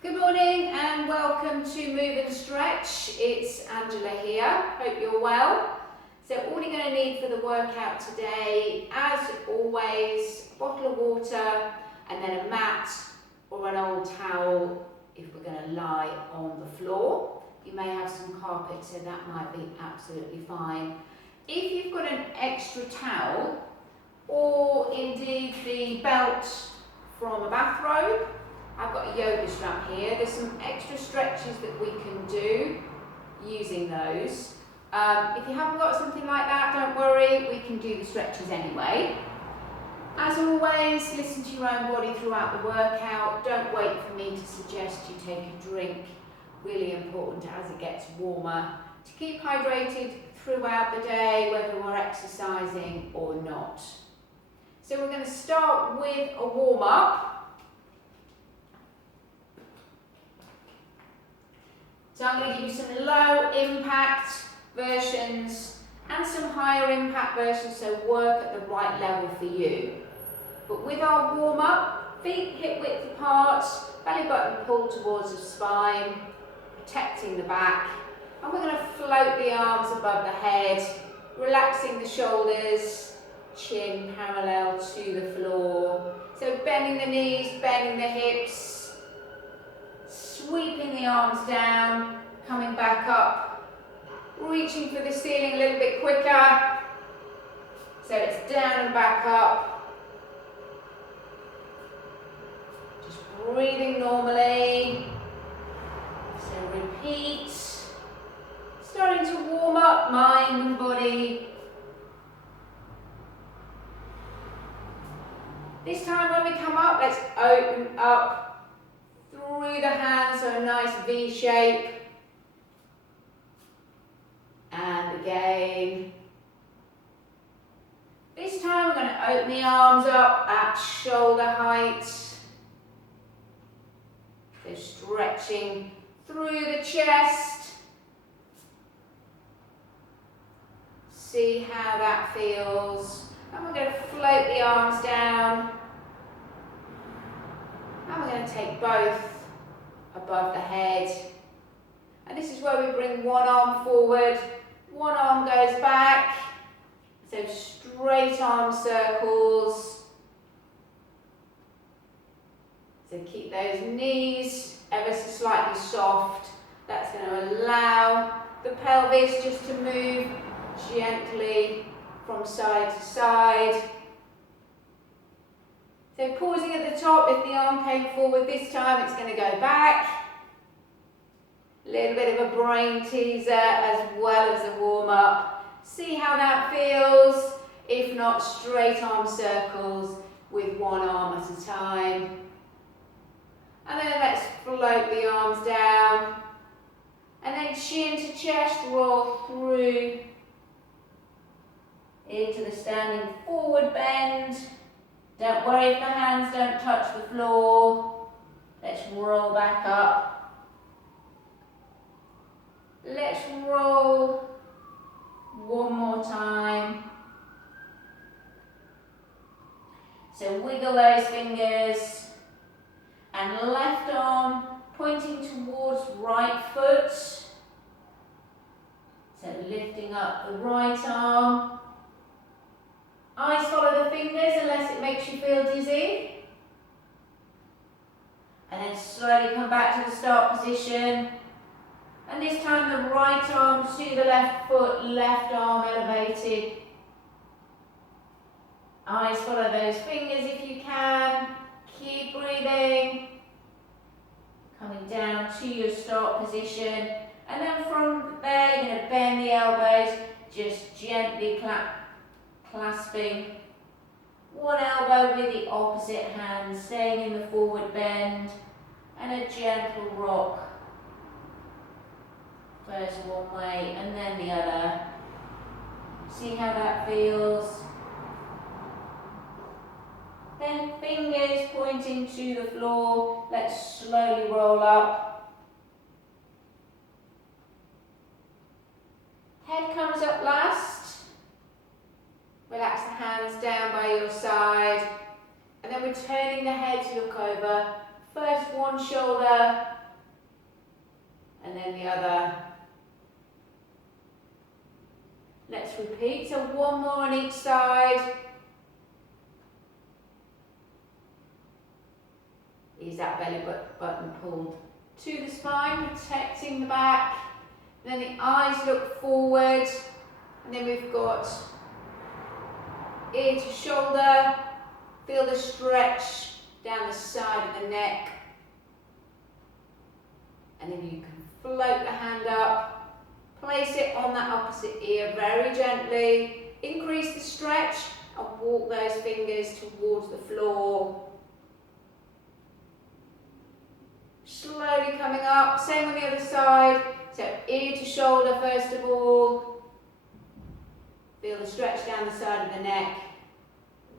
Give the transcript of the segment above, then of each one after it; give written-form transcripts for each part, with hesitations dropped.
Good morning and welcome to Move and Stretch. It's Angela here. Hope you're well. So all you're going to need for the workout today, as always, a bottle of water and then a mat or an old towel if we're going to lie on the floor. You may have some carpet, so that might be absolutely fine. If you've got an extra towel or indeed the belt from a bathrobe, I've got a yoga strap here. There's some extra stretches that we can do using those. If you haven't got something like that, don't worry, we can do the stretches anyway. As always, listen to your own body throughout the workout. Don't wait for me to suggest you take a drink. Really important as it gets warmer to keep hydrated throughout the day, whether we're exercising or not. So we're going to start with a warm-up. So I'm going to give you some low impact versions and some higher impact versions, so work at the right level for you. But with our warm up, feet hip width apart, belly button pulled towards the spine, protecting the back. And we're going to float the arms above the head, relaxing the shoulders, chin parallel to the floor. So bending the knees, bending the hips, sweeping the arms down, coming back up, reaching for the ceiling a little bit quicker. So it's down and back up. Just breathing normally. So repeat. Starting to warm up mind and body. This time when we come up, let's open up through the hands, so a nice V shape. And again. This time we're going to open the arms up at shoulder height. So stretching through the chest. See how that feels. And we're going to float the arms down. And we're going to take both above the head. And this is where we bring one arm forward, one arm goes back. So straight arm circles. So keep those knees ever so slightly soft. That's going to allow the pelvis just to move gently from side to side. So pausing at the top, if the arm came forward this time, it's going to go back. A little bit of a brain teaser as well as a warm-up. See how that feels. If not, straight arm circles with one arm at a time. And then let's float the arms down. And then chin to chest, roll through into the standing forward bend. Don't worry if the hands don't touch the floor. Let's roll back up. Let's roll one more time. So wiggle those fingers and left arm pointing towards right foot. So lifting up the right arm. Eyes follow the fingers unless it makes you feel dizzy. And then slowly come back to the start position. And this time the right arm to the left foot, left arm elevated. Eyes follow those fingers if you can. Keep breathing. Coming down to your start position. And then from there you're going to bend the elbows, just gently clasping one elbow with the opposite hand, staying in the forward bend, and a gentle rock. First one way and then the other. See how that feels. Then fingers pointing to the floor. Let's slowly roll up. Head comes up last. Relax the hands down by your side. And then we're turning the head to look over First one shoulder, and then the other. Let's repeat, so one more on each side. Is that belly button pulled to the spine, protecting the back. And then the eyes look forward, and then we've got ear to shoulder. Feel the stretch down the side of the neck. And then you can float the hand up, place it on that opposite ear very gently. Increase the stretch and walk those fingers towards the floor. Slowly coming up, same on the other side. So ear to shoulder first of all. Feel the stretch down the side of the neck.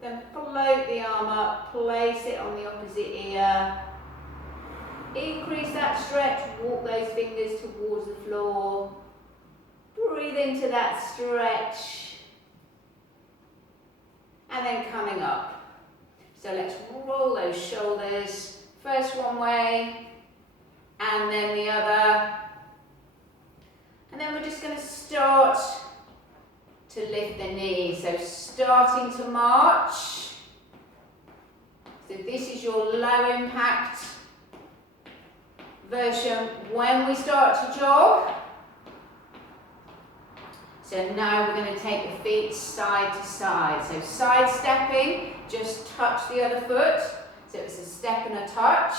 Then float the arm up, place it on the opposite ear. Increase that stretch, walk those fingers towards the floor. Breathe into that stretch. And then coming up. So let's roll those shoulders. First one way, and then the other. And then we're just going to start to lift the knees. So starting to march. So this is your low impact version when we start to jog. So now we're going to take the feet side to side. So side stepping, just touch the other foot. So it's a step and a touch.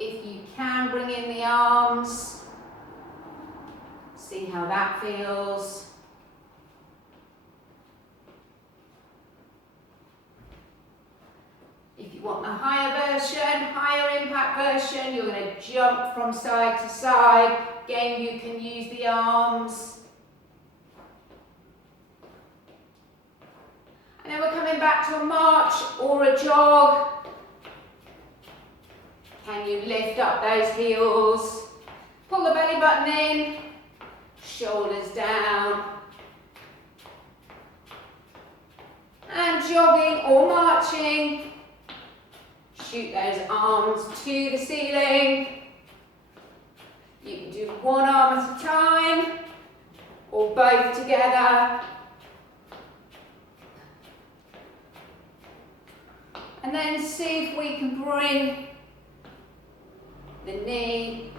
If you can, bring in the arms. See how that feels. If you want the higher version, higher impact version, you're going to jump from side to side. Again, you can use the arms. And then we're coming back to a march or a jog. Can you lift up those heels? Pull the belly button in, shoulders down. And jogging or marching. Shoot those arms to the ceiling. You can do one arm at a time or both together. And then see if we can bring the knee,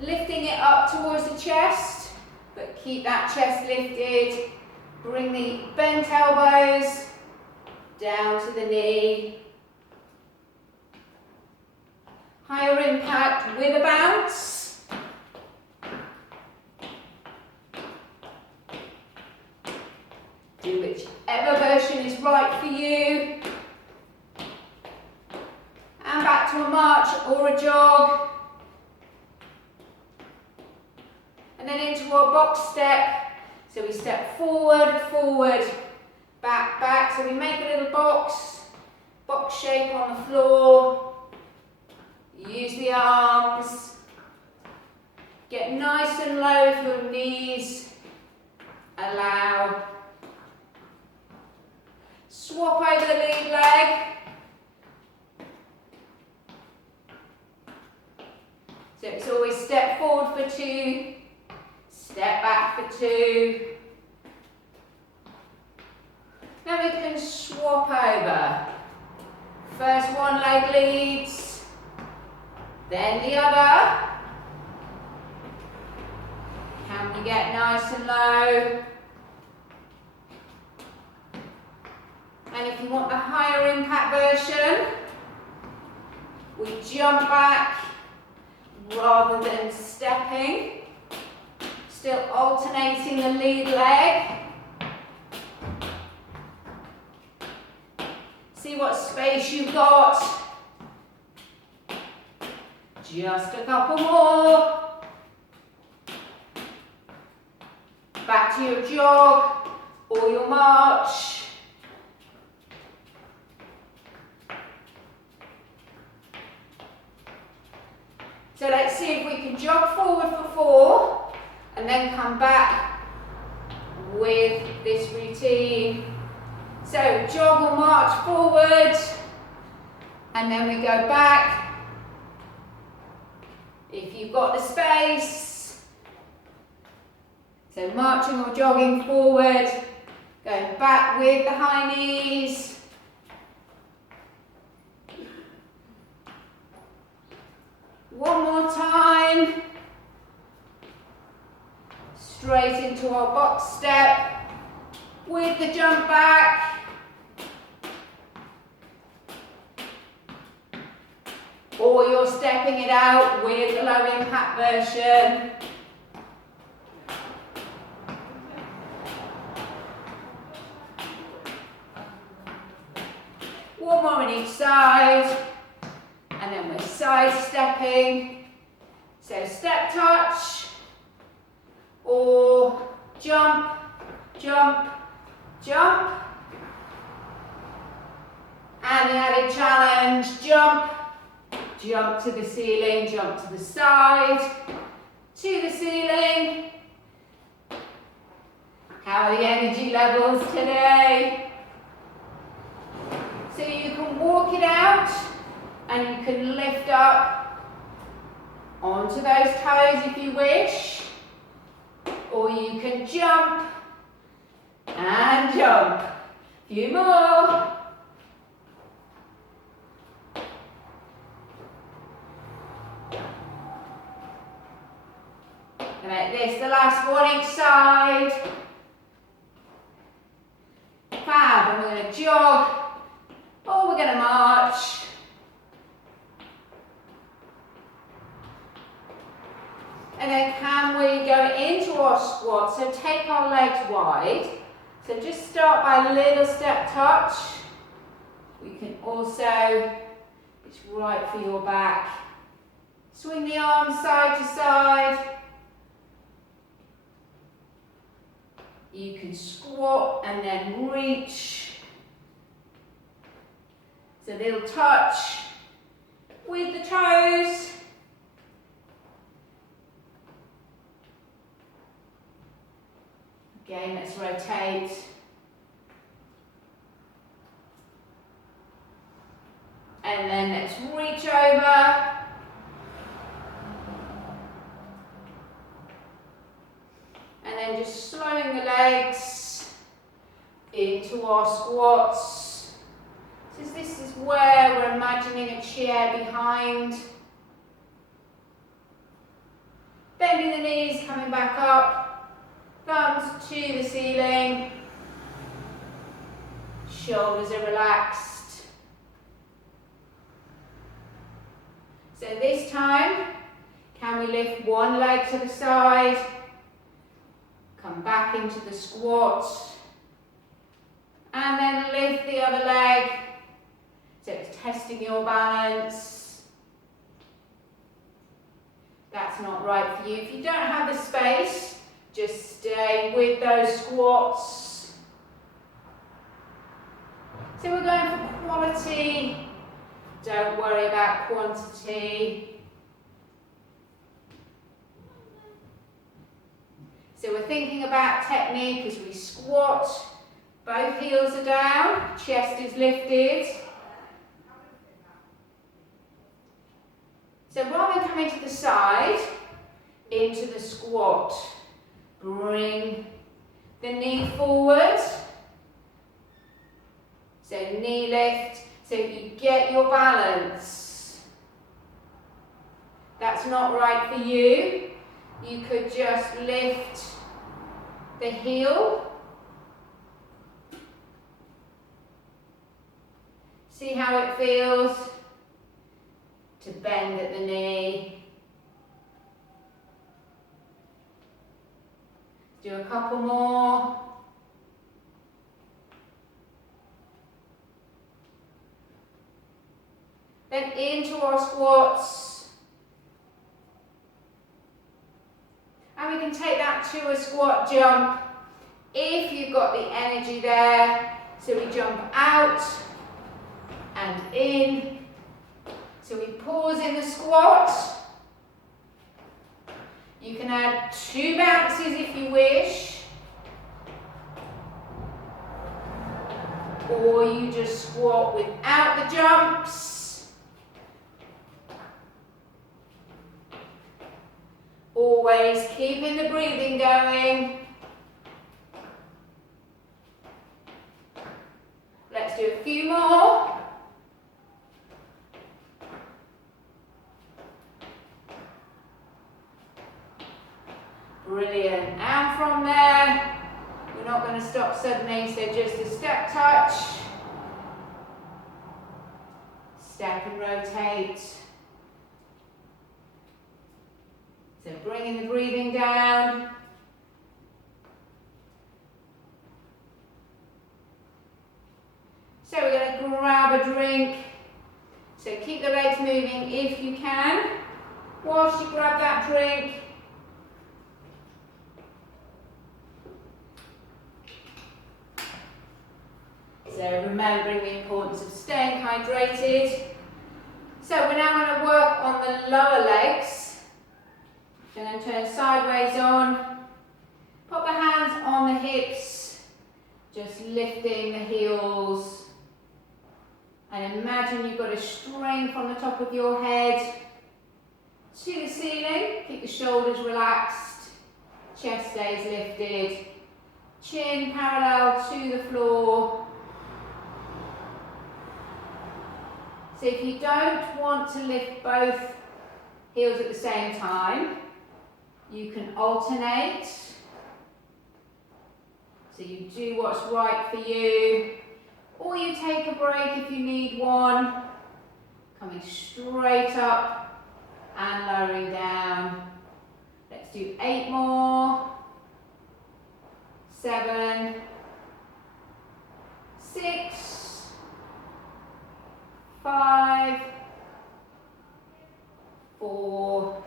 lifting it up towards the chest, but keep that chest lifted. Bring the bent elbows down to the knee. Higher impact with a bounce. Do whichever version is right for you. And back to a march or a jog. And then into our box step. So we step forward, forward, back, back. So we make a little box shape on the floor. Use the arms. Get nice and low if your knees allow. Swap over the lead leg. So it's always step forward for 2, step back for 2. Now we can swap over. First one leg leads, then the other. Can we get nice and low? And if you want the higher impact version, we jump back rather than stepping. Still alternating the lead leg. See what space you've got. Just a couple more. Back to your jog or your march. So let's see if we can jog forward for 4 and then come back with this routine. So jog or march forward, And then we go back. If you've got the space. So marching or jogging forward, going back with the high knees. One more time. Straight into our box step with the jump back. Or you're stepping it out with the low impact version. One more on each side. And then we're side stepping. So step touch. Or jump, jump, jump. And the added challenge, jump. Jump to the ceiling, jump to the side, to the ceiling. How are the energy levels today? So you can walk it out and you can lift up onto those toes if you wish. Or you can jump and jump. A few more. Make this the last one each side. Fab, and we're going to jog, or we're going to march. And then can we go into our squat? So take our legs wide. So just start by a little step touch. We can also, it's right for your back. Swing the arms side to side. You can squat and then reach. So little touch with the toes. Again, let's rotate. And then let's reach over. And then just slowing the legs into our squats. So this is where we're imagining a chair behind. Bending the knees, coming back up. Thumbs to the ceiling. Shoulders are relaxed. So this time, can we lift one leg to the side? Come back into the squat. And then lift the other leg. So it's testing your balance. That's not right for you. If you don't have the space, just stay with those squats. So we're going for quality. Don't worry about quantity. So we're thinking about technique as we squat. Both heels are down, chest is lifted. So rather than coming to the side, into the squat, bring the knee forward. So knee lift, so you get your balance. That's not right for you. You could just lift the heel. See how it feels to bend at the knee. Do a couple more. Then into our squats. And we can take that to a squat jump if you've got the energy there. So we jump out and in. So we pause in the squat. You can add 2 bounces if you wish. Or you just squat without the jumps. always, keeping the breathing going. Let's do a few more. Brilliant. And from there, we're not going to stop suddenly, so just a step touch. Step and rotate. So bringing the breathing down. So we're going to grab a drink. So keep the legs moving if you can. Whilst you grab that drink, so remembering the importance of staying hydrated. So we're now going to work on the lower legs. So I'm going to turn sideways on. Put the hands on the hips, just lifting the heels. And imagine you've got a string from the top of your head to the ceiling. Keep the shoulders relaxed, chest stays lifted, chin parallel to the floor. So if you don't want to lift both heels at the same time, you can alternate. So you do what's right for you, or you take a break if you need one. Coming straight up and lowering down. Let's do 8 more. 7, 6, 5, 4,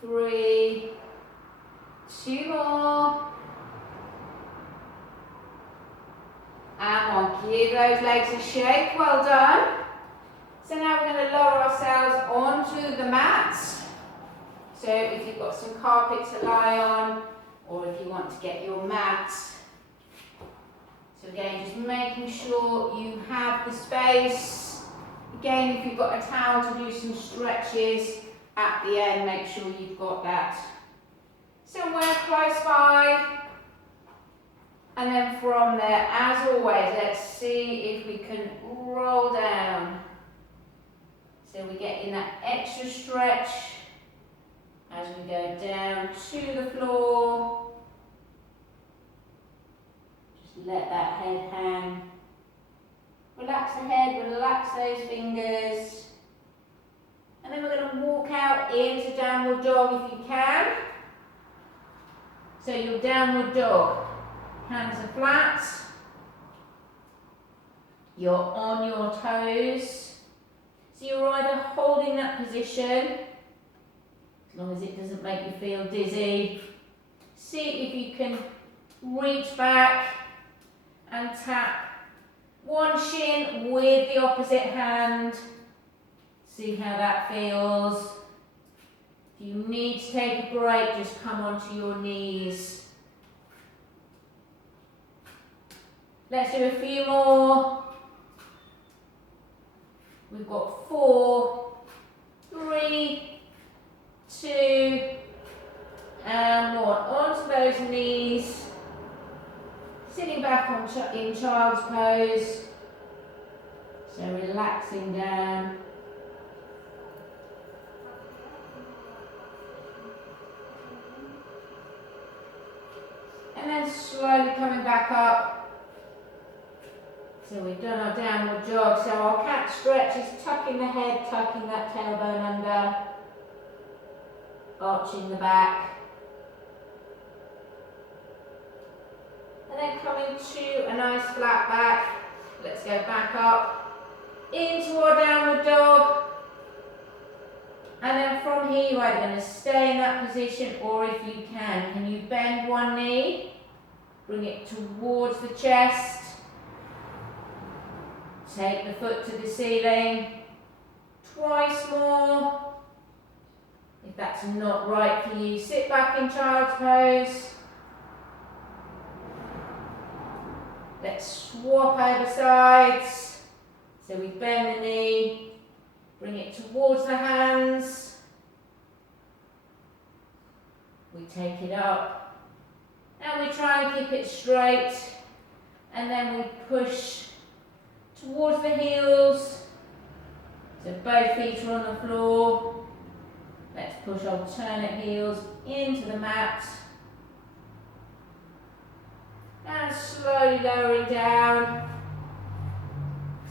3, 2 more. And 1. Give those legs a shake. Well done. So now we're going to lower ourselves onto the mat. So if you've got some carpet to lie on, or if you want to get your mat. So again, just making sure you have the space. Again, if you've got a towel to do some stretches at the end, make sure you've got that somewhere close by. And then from there, as always, let's see if we can roll down. So we're getting that extra stretch as we go down to the floor. Just let that head hang. Relax the head, relax those fingers. And then we're going to walk out into downward dog if you can. So your downward dog. Hands are flat. You're on your toes. So you're either holding that position, as long as it doesn't make you feel dizzy. See if you can reach back and tap one shin with the opposite hand. See how that feels. If you need to take a break, just come onto your knees. Let's do a few more. We've got 4, 3, 2, and 1. Onto those knees. Sitting back in child's pose. So relaxing down. And then slowly coming back up. So we've done our downward dog. So our cat stretch is tucking the head, tucking that tailbone under, arching the back. And then coming to a nice flat back. Let's go back up into our downward dog. And then from here, you're either going to stay in that position, or if you can you bend one knee, bring it towards the chest. Take the foot to the ceiling, twice more. If that's not right for you, sit back in child's pose. Let's swap over sides. So we bend the knee, bring it towards the hands. We take it up and we try and keep it straight, and then we push towards the heels. So both feet are on the floor. Let's push alternate heels into the mat. And slowly lowering down.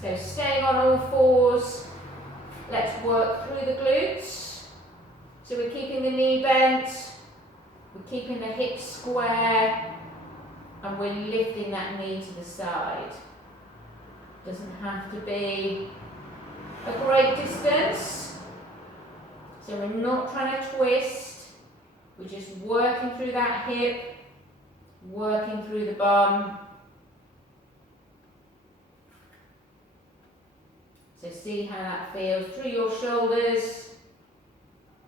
So staying on all fours. Let's work through the glutes. So we're keeping the knee bent, we're keeping the hips square, and we're lifting that knee to the side. Doesn't have to be a great distance. So we're not trying to twist, we're just working through that hip, working through the bum. So see how that feels through your shoulders.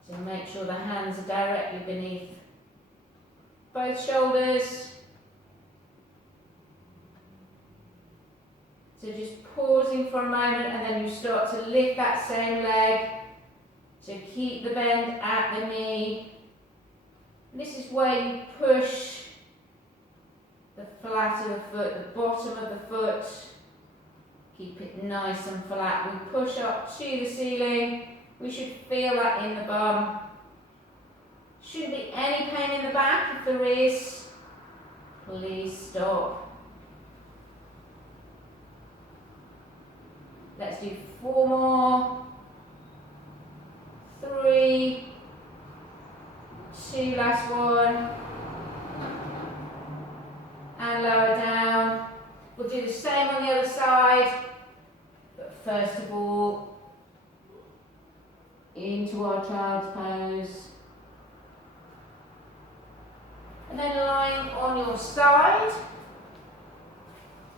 So make sure the hands are directly beneath both shoulders. So just pausing for a moment, and then you start to lift that same leg. So keep the bend at the knee. And this is where you push the flat of the foot, the bottom of the foot. Keep it nice and flat. We push up to the ceiling. We should feel that in the bum. Shouldn't be any pain in the back. If there is, please stop. Let's do 4 more. 3, 2, last one. And lower down. We'll do the same on the other side. But first of all, into our child's pose. And then lying on your side.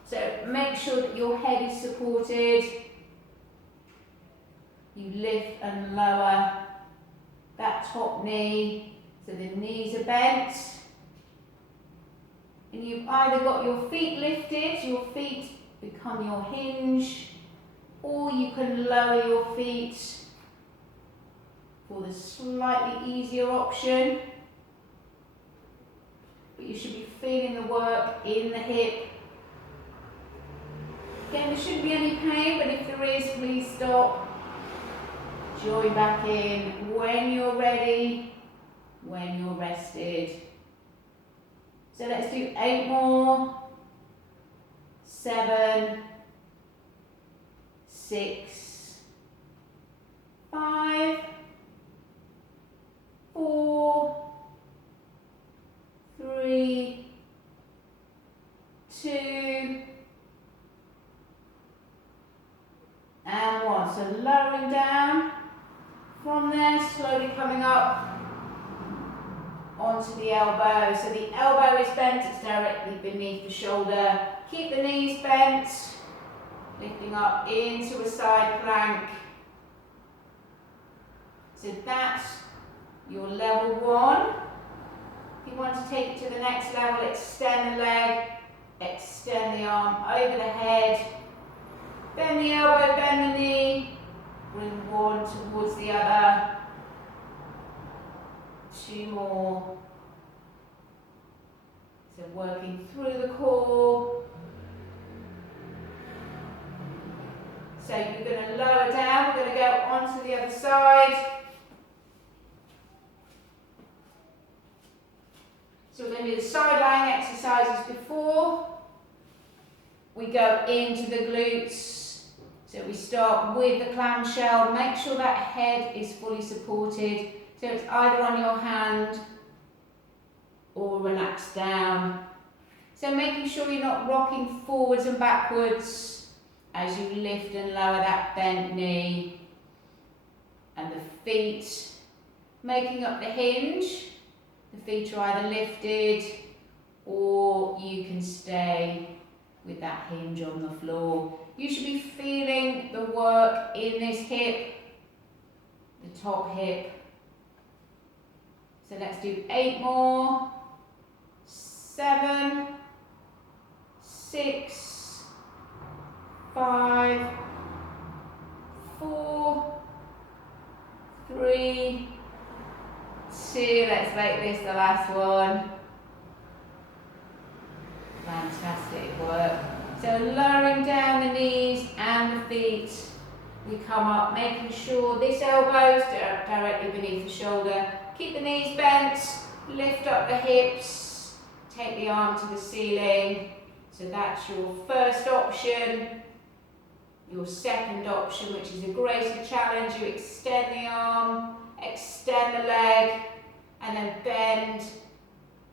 So make sure that your head is supported. You lift and lower that top knee, so the knees are bent. And you've either got your feet lifted, your feet become your hinge, or you can lower your feet for the slightly easier option. But you should be feeling the work in the hip. Again, there shouldn't be any pain, but if there is, please stop. Join back in when you're ready, when you're rested. So let's do 8 more. 7, 6, 5, 4, 3, 2, and 1. So lowering down. From there, slowly coming up onto the elbow. So the elbow is bent, it's directly beneath the shoulder. Keep the knees bent, lifting up into a side plank. So that's your level 1. If you want to take it to the next level, extend the leg, extend the arm over the head, bend the elbow, bend the knee. Bring one towards the other. 2 more. So working through the core. So you're going to lower down. We're going to go onto the other side. So we're going to do the side lying exercises before we go into the glutes. So we start with the clamshell. Make sure that head is fully supported. So it's either on your hand or relaxed down. So making sure you're not rocking forwards and backwards as you lift and lower that bent knee. And the feet making up the hinge. The feet are either lifted or you can stay with that hinge on the floor. You should be feeling the work in this hip, the top hip. So let's do 8 more. 7, 6, 5, 4, 3, 2. Let's make this the last one. Fantastic work. So lowering down the knees and the feet. We come up, making sure this elbow's directly beneath the shoulder. Keep the knees bent, lift up the hips, take the arm to the ceiling. So that's your first option. Your second option, which is a greater challenge, you extend the arm, extend the leg, and then bend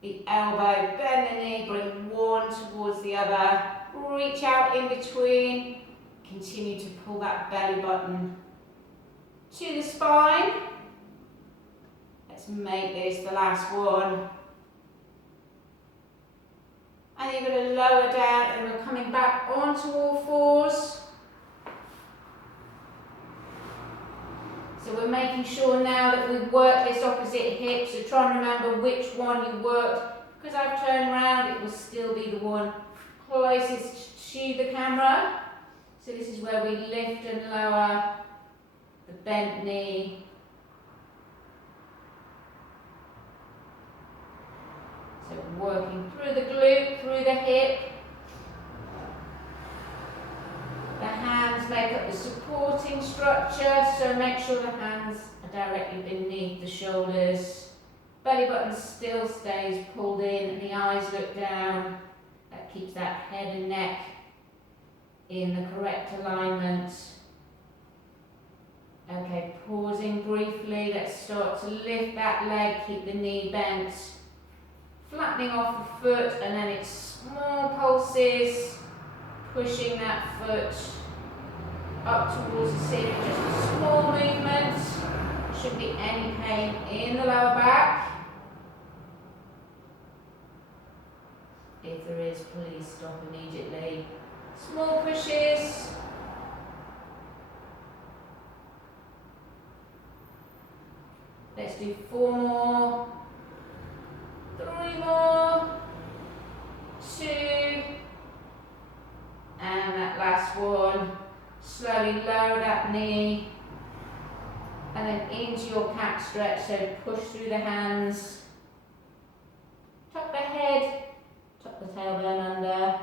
the elbow, bend the knee, bring one towards the other, reach out in between, continue to pull that belly button to the spine. Let's make this the last one. And you're going to lower down and we're coming back onto all fours. So we're making sure now that we work this opposite hip, so try and remember which one you worked. Because I've turned around, it will still be the one closest to the camera. So this is where we lift and lower the bent knee. So working through the glute, through the hip. The hands make up the supporting structure, so make sure the hands are directly beneath the shoulders. Belly button still stays pulled in and the eyes look down. That keeps that head and neck in the correct alignment. Okay, pausing briefly, let's start to lift that leg, keep the knee bent. Flattening off the foot, and then it's small pulses, pushing that foot up towards the ceiling, just a small movement. Shouldn't be any pain in the lower back. If there is, please stop immediately. Small pushes. Let's do 4 more. 3 more. 2. And that last one. Slowly lower that knee. And then into your cat stretch. So push through the hands. Tuck the head. Tuck the tailbone under.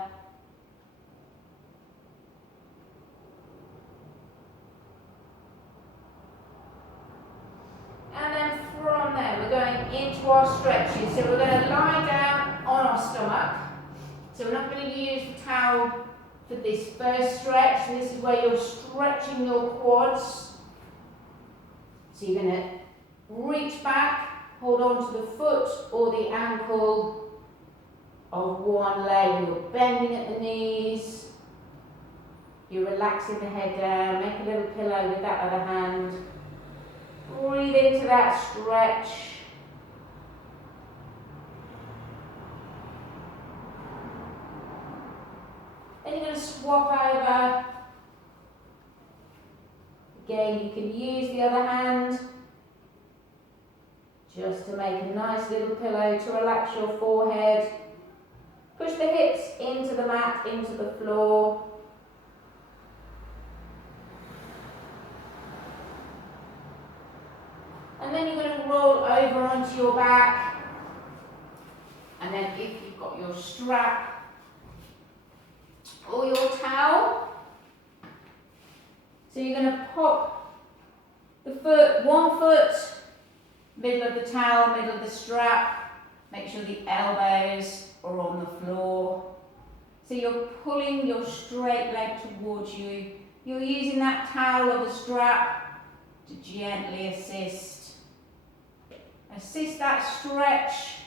And then from there, we're going into our stretches. So we're going to lie down on our stomach. So we're not going to use the towel for this first stretch. So this is where you're stretching your quads. So you're going to reach back, hold on to the foot or the ankle of one leg. You're bending at the knees. You're relaxing the head down. Make a little pillow with that other hand. Breathe into that stretch. Then you're going to swap over. Again, you can use the other hand just to make a nice little pillow to relax your forehead. Push the hips into the mat, into the floor. And then you're going to roll over onto your back. And then if you've got your strap or your towel, so you're going to pop the foot, one foot, middle of the towel, middle of the strap. Make sure the elbows are on the floor. So you're pulling your straight leg towards you. You're using that towel or the strap to gently assist that stretch,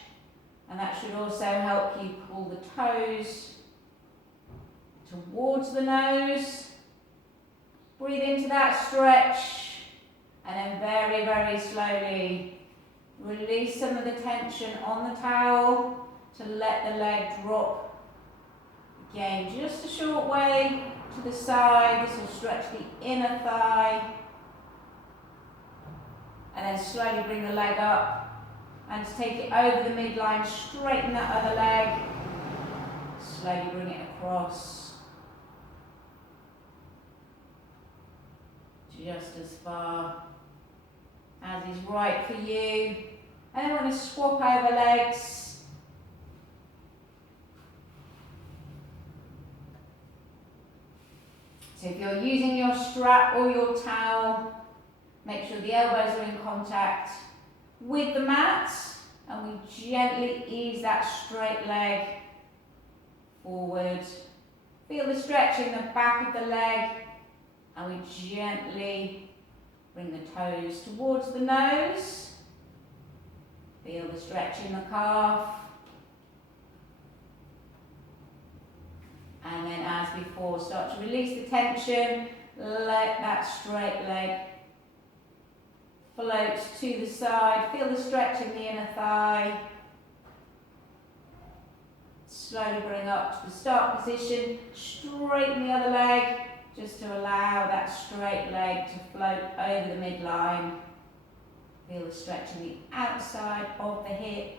and that should also help you pull the toes towards the nose. Breathe into that stretch, and then very, very slowly release some of the tension on the towel to let the leg drop. Again, just a short way to the side. This will stretch the inner thigh. And then slowly bring the leg up. And to take it over the midline, straighten that other leg. Slowly bring it across. Just as far as is right for you. And then we're going to swap over legs. So if you're using your strap or your towel, make sure the elbows are in contact with the mat, and we gently ease that straight leg forward. Feel the stretch in the back of the leg, and we gently bring the toes towards the nose. Feel the stretch in the calf. And then as before, start to release the tension. Let that straight leg float to the side. Feel the stretch in the inner thigh. Slowly bring up to the start position. Straighten the other leg, just to allow that straight leg to float over the midline. Feel the stretch in the outside of the hip.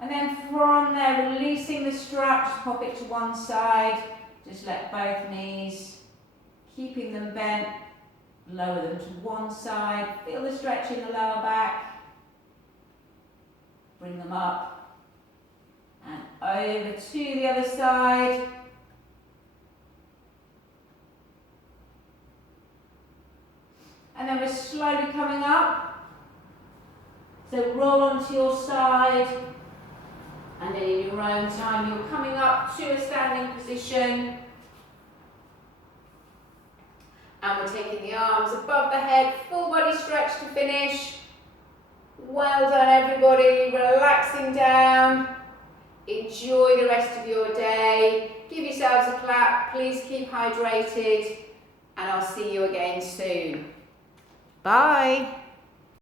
And then from there, releasing the strap, just pop it to one side. Just let both knees, keeping them bent, lower them to one side. Feel the stretch in the lower back. Bring them up and over to the other side. And then we're slowly coming up. So roll onto your side. And then in your own time, you're coming up to a standing position. And we're taking the arms above the head, full body stretch to finish. Well done, everybody. Relaxing down. Enjoy the rest of your day. Give yourselves a clap. Please keep hydrated. And I'll see you again soon. Bye.